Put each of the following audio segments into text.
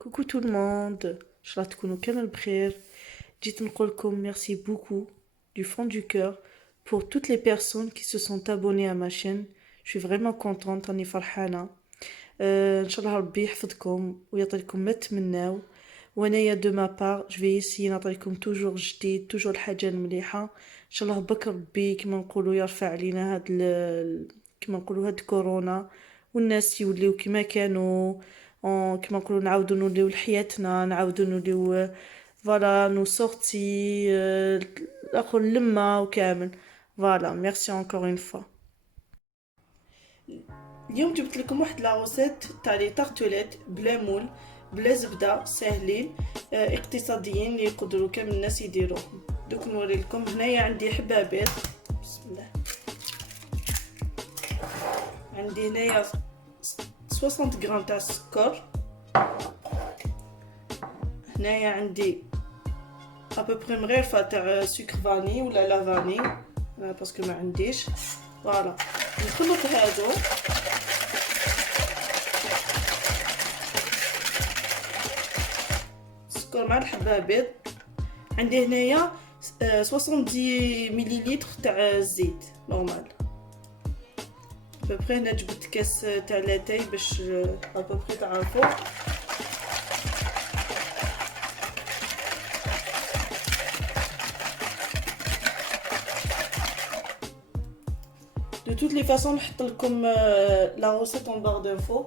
Coucou tout le monde, je تكونوا كامل بخير. جيت نقولكم merci beaucoup du fond du cœur pour toutes les personnes qui se sont abonnées à ma chaîne. Je suis vraiment contente, راني فرحانة. ان شاء الله ربي يحفظكم ويعطيكم ما تمناو. وانايا دو ما بار جو في اسي نعطيكم توجور جديد، توجور الحاجه المليحه ان شاء الله. بك ربي كما نقولوا يرفع علينا كما نقولوا هاد كورونا، والناس يوليو كما كانوا. كما نقولوا نعاودوا نوليو لحياتنا، نعاودوا نوليو فوالا نو سورتي الاخر لما وكامل. فوالا ميرسي انكور اون فوا. اليوم جبت لكم واحد لاغوسيت تاع لي طارتوليت بلا مول بلا زبده، ساهلين اقتصاديين اللي يقدروا كامل الناس يديروهم. دوك نوري لكم. هنايا عندي حبابيط، بسم الله. عندي هنايا 60 غرام تاع السكر. هنايا عندي ابوبري مغرفه تاع سكر فاني ولا لا فاني، انا باسكو ما عنديش. فوالا نخلط هادو. سكر مع الحبابيض. عندي هنايا 70 مليلتر تاع الزيت نورمال. ابوبري هنا جبت كاس تاع لاتاي باش ابوبري تعرفوا. De toutes les façons نحط لكم لا روسيت en barre d'infos.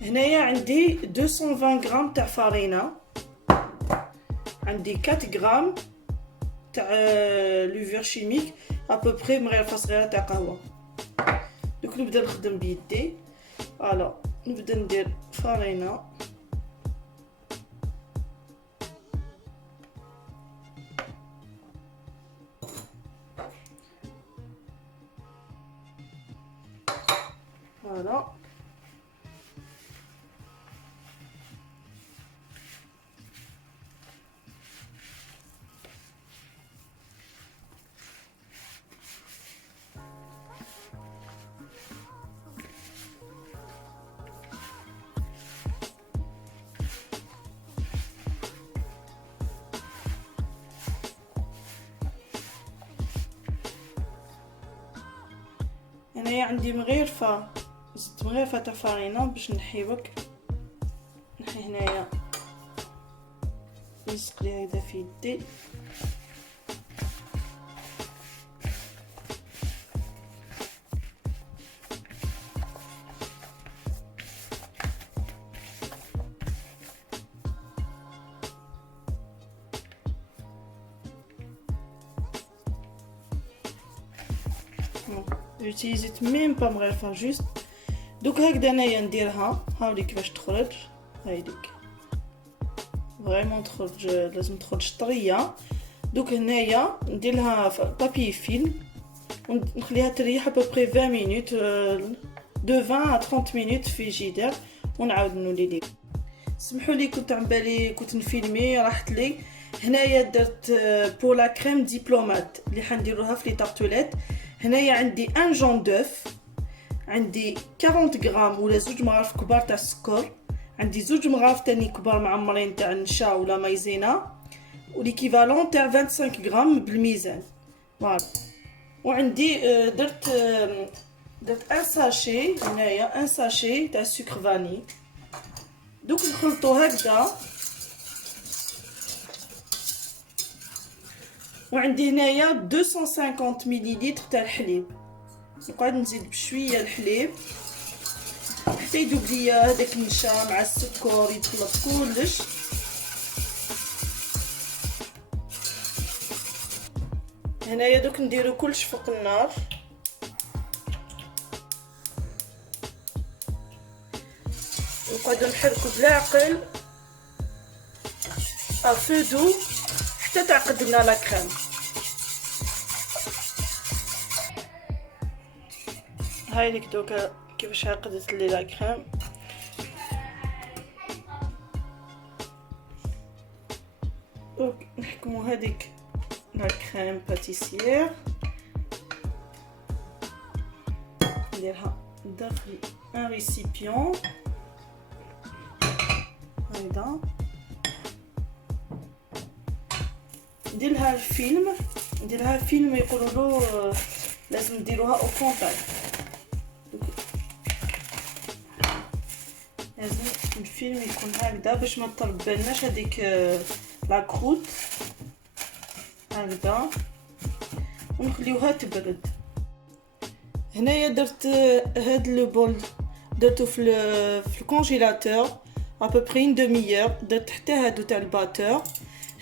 هنايا عندي 220 غرام تاع فارينة، عندي 4 غرام تاع لوفر شيميك، ابوبري مغرفه صغيره تاع قهوه. دوك نبدا نخدم بيدي. فوالا نبدا ندير فارينة. فوالا هنايا عندي مغرفه، زدت مغرفه تاع فارينة باش نحيوك. نحي هنايا نلصق لي هذا في يدي. جوتيليزيت ميم با مغرفه جوست. دوك هكذا انايا نديرها. هاولي كيفاش تخرج. هايديك فريمون تخرج، لازم تخرج طريه. دوك هنايا ندير لها بابي فيلم ونخليها تريح ابوبري 20 مينوت، دو 20 à 30 مينوت في جدار، ونعاود نولي لي. سمحوا لي كنت عم بالي كنت نفيلمي راحت لي. هنايا درت بور لا كريم ديبلومات اللي حنديروها في لي طارتوليت. هنايا عندي ان جون دوف، عندي 40 غرام ولا 2 مغارف كبار تاع السكر، عندي 2 مغارف تاني كبار معمرين تاع النشا ولا مايزينا، وليكيفالون تاع 25 غرام بالميزان. فوالا. وعندي درت ان ساشي، هنايا ان ساشي تاع سكر فاني. دوك نخلطو هكذا. وعندي هنايا 250 مليلتر تاع الحليب. نقعد نزيد بشويه الحليب حتى يذوب ليا هذاك النشا مع السكر، يتخلط كلش. هنايا دوك نديرو كلش فوق النار. نقعدو نحركو بالعقل افو دو حتى تعقد لنا لا كريم. هاي ليك دوكا كيفاش عقدت لي لا كريم. دوك نحكمو هذيك لا كريم باتيسيير، نديرها داخل ان ريسيبيون. هكذا نديرها الفيلم يقولوا له لازم نديروها او كونتاكت. لازم الفيلم يكون هكذا باش ما تربلناش هذيك لا كروت هكذا، ونخليوها تبرد. هنايا درت هاد لو بول درتو في الكونجيلاتور ابوبري اون دومي اور. درت حتى هادو تاع الباتور.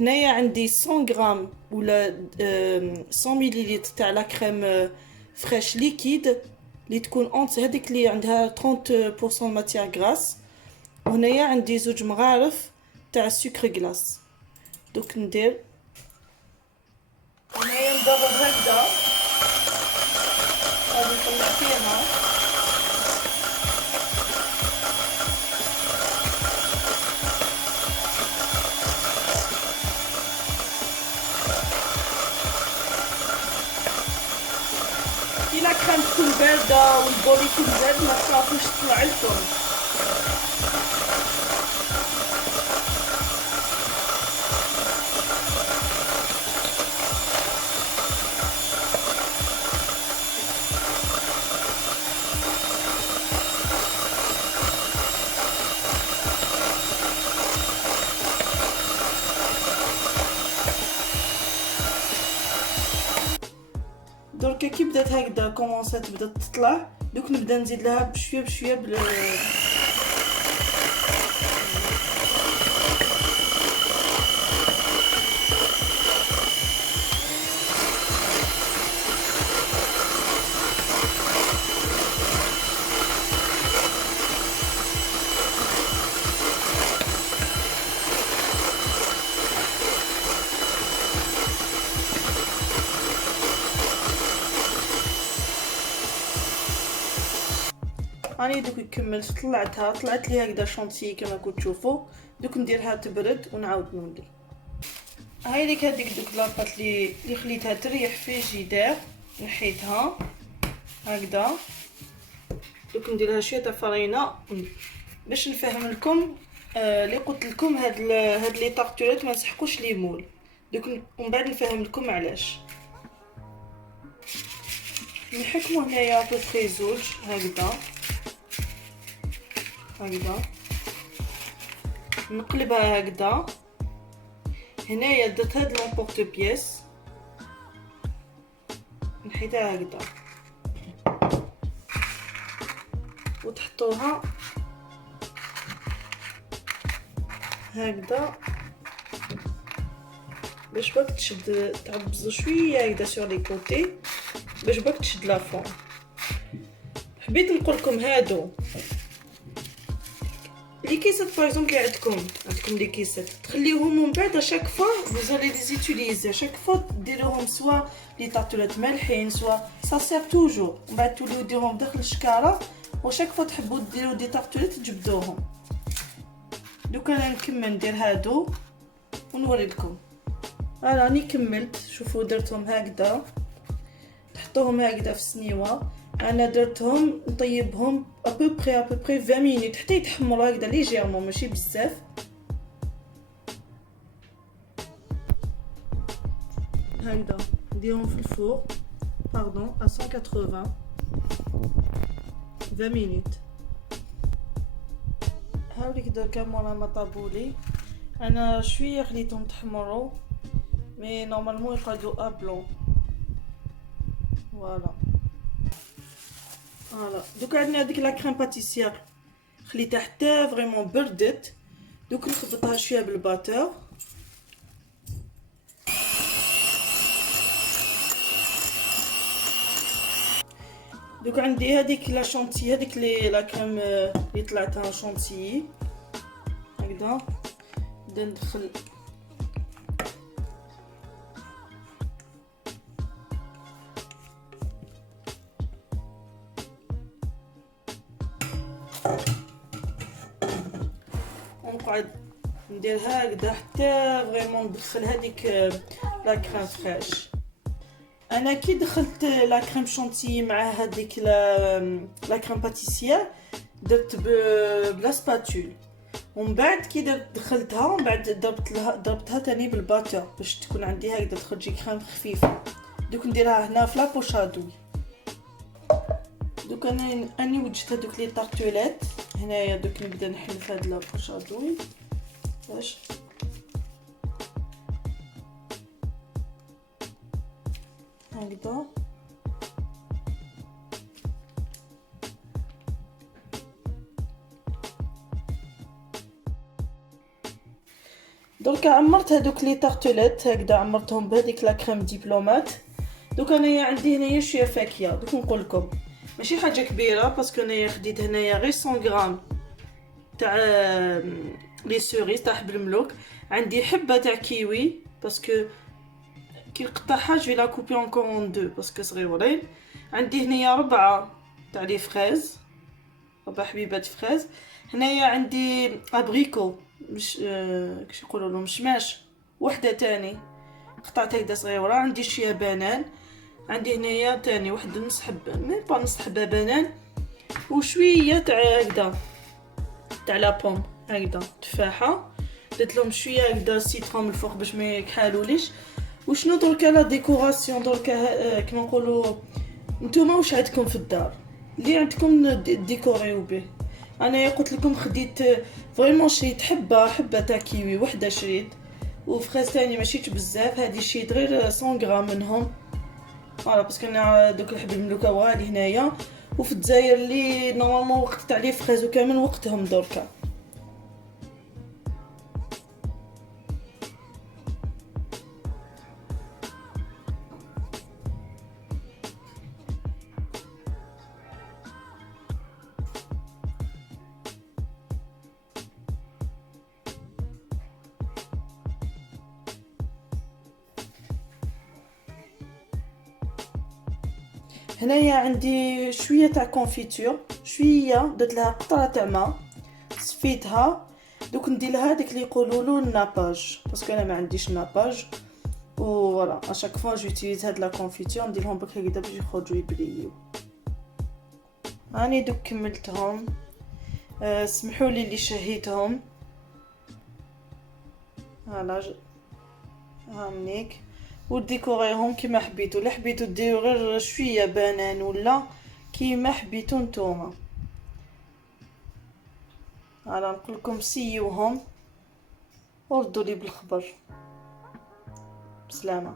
هنايا عندي 100 غرام ولا 100 مليلتر تاع لا كريم فريش ليكيد اللي تكون اونت هذيك اللي عندها 30% ماتيير غراس. وهنايا عندي 2 مغارف تاع السكر غلاس. دوك ندير هنايا ندرب هكذا هذه نطلع فيها لا كريم تكون باردة والبول يكون بارد ما تخافوش تطلع لكم. دركا كي بدات هكذا كومونسات بدات تطلع، دوك نبدا نزيد لها بشويه بشويه راني دوك كملت طلعت لي هكذا شونتيي كما كنتو تشوفوا. دوك نديرها تبرد ونعاود ندير. هاي ليك هذيك دوك لاباط اللي خليتها تريح في الجدار نحيتها هكذا. دوك نديرها شويه تاع فرينه باش نفهم لكم اللي قلت لكم هاد لي طارتولات ما نسحقوش لي مول. دوك ومن بعد نفهم لكم علاش. نحكمو هنايا بوبري 2 هكذا نقلبها هكذا. هنايا درت هاد لومبورت بياس نحيتها هكذا وتحطوها هكذا باش باك تشد تعبزو شويه هكذا سور لي كوتي باش باك تشد لا فون. حبيت نقول لكم هادو لي كيسات باغ اكزومبل عندكم لي كيسات تخليوهم ومن بعد شاك فوا فوزالي لي زيتيليزي شاك فوا ديروهم سوا لي طارتولات مالحين سوا سا سير توجور. من بعد توليو ديروهم داخل الشكاره وشاك فوا تحبوا ديروا دي طارتولات تجبدوهم. دوك انا نكمل ندير هادو ونوري لكم. راني كملت. شوفوا درتهم هكذا تحطوهم هكذا في السنيوه. انا درتهم نطيبهم ابوبري 20 مينوت حتى يتحمروا هكذا ليجيرمون ماشي بزاف. هكذا نديرهم في الفور باردون ا 180 20 مينوت. هاوليك دركا مورا ما طابولي انا شويه خليتهم تحمروا مي نورمالمون يقعدوا ابلون. فوالا دوك عندنا هذيك لا كريم باتيسير خليتها حتى فريمون بردت. دوك نخبطها شويه بالباتور. دوك عندي هذيك لا شونتي هذيك لا كريم اللي طلعتها شونتي هكذا نبدا ندخل ونقعد ندير هكذا حتى فريمون ندخل هذيك لا كريم فريش. انا كي دخلت لا كريم شونتي مع هذيك لا كريم باتيسير درت بلا سباتول ومن بعد كي دخلتها ومن بعد ضربتها تاني بالباتور باش تكون عندي هكذا تخرج كريم خفيفه. دوك نديرها هنا في لابوشادوي. دوك اني وجدت هذوك لي طارتولات هنايا. دوك نبدا نحل في هاد لابوشادوي باش هكذا. دونك عمرت هذوك لي طارتولات هكذا، عمرتهم بهذيك لا كريم دبلومات. دوك انايا عندي هنايا شويه فاكهه. دوك نقول لكم ماشي حاجه كبيره باسكو انايا خديت هنايا غير 100 غرام تاع لي سوريز تاع حب الملوك. عندي حبه تاع كيوي باسكو كي نقطعها جو لا كوبي اونكور اون دو باسكو صغيورين. عندي هنايا 4 تاع لي فريز، 4 حبيبات فريز. هنايا عندي ابريكو مش كيش يقولوا له مشماش، وحده تاني قطعت هكذا صغيره. عندي شويه بنان. عندي هنايا تاني واحد نص حبه مي با نص حبه بنان، وشويه تاع هكذا تاع لا بوم هكذا تفاحه. درت لهم شويه هكذا سيترون من الفوق باش ما يكحالوليش. وشنو دركا لا ديكوراسيون دركا كيما نقولوا نتوما واش عندكم في الدار اللي عندكم ديكوريو به. انا قلت لكم خديت فريمون شريت حبه تاع كيوي وحده شريت، وفريز ثاني ما شريتش بزاف. هذه شريت غير 100 غرام منهم فوالا باسكو انا دوك الحب الملوكه غالي هنايا. وفي الجزائر اللي نورمالمون وقت تاع لي فريز وكامل وقتهم دركا. هنايا عندي شويه تاع كونفيتور، شويه درت لها قطره تاع ماء صفيتها. دوك ندير لها ديك اللي يقولوا له الناباج باسكو انا ما عنديش ناباج. وفوالا اشاك فوا جوتيليز هاد لا كونفيتور نديرهم بك هكذا باش يخرجوا يبريو. راني دوك كملتهم. سمحوا لي اللي شهيتهم. فوالا هانيك وديكوريهم كيما حبيتو. لا حبيتو ديروا غير شويه بنان ولا كيما حبيتو نتوما. انا نقول لكم سيوهم وردوا لي بالخبر. بسلامه.